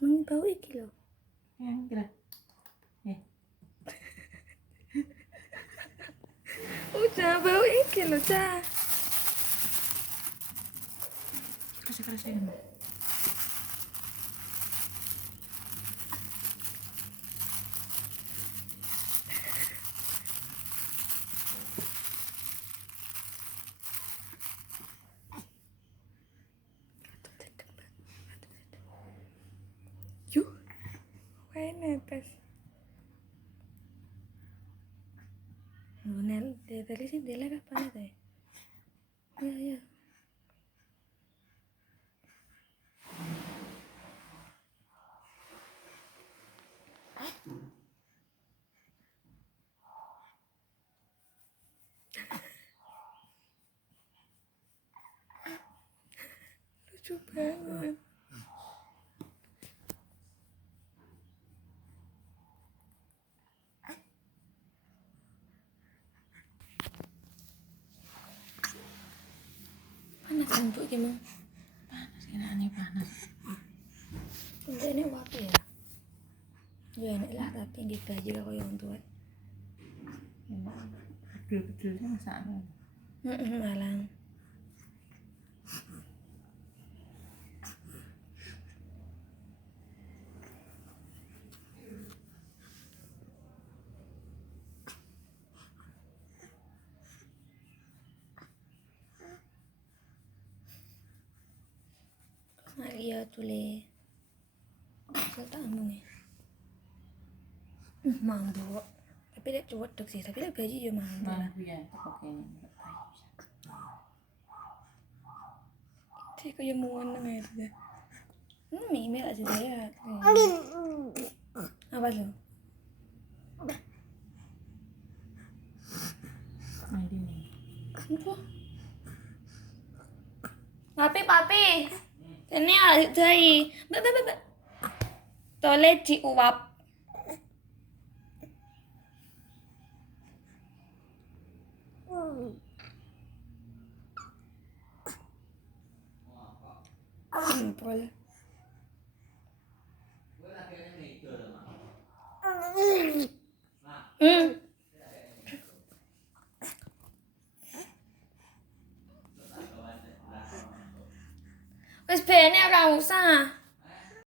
Mang bau iki lho. Yang kira. Udah bau iki lho, Cah. Keras ini. Yuk. Wae netes. Nel, dari sini dia lagi apa nih? Ya. Lucu banget. Panas kan Bu gimana? Panas, ini panas. Enggak ini waktu ya. Ya enak lah tapi di gaji kalau yang tua. Kecil-kecilnya masakan. Malang. Maria tule. Saya tak ngomong ya. Mampu. Tapi dia codok sih, tapi dia gaji juga mampu lah. Mampu ya, pakai ini. Cik kau yang mau nang air deh. Email aja saya. Apa lo? Nah, ini. Apa? Papi. Ini ada jai. Be. Tole ci uap. Simpel.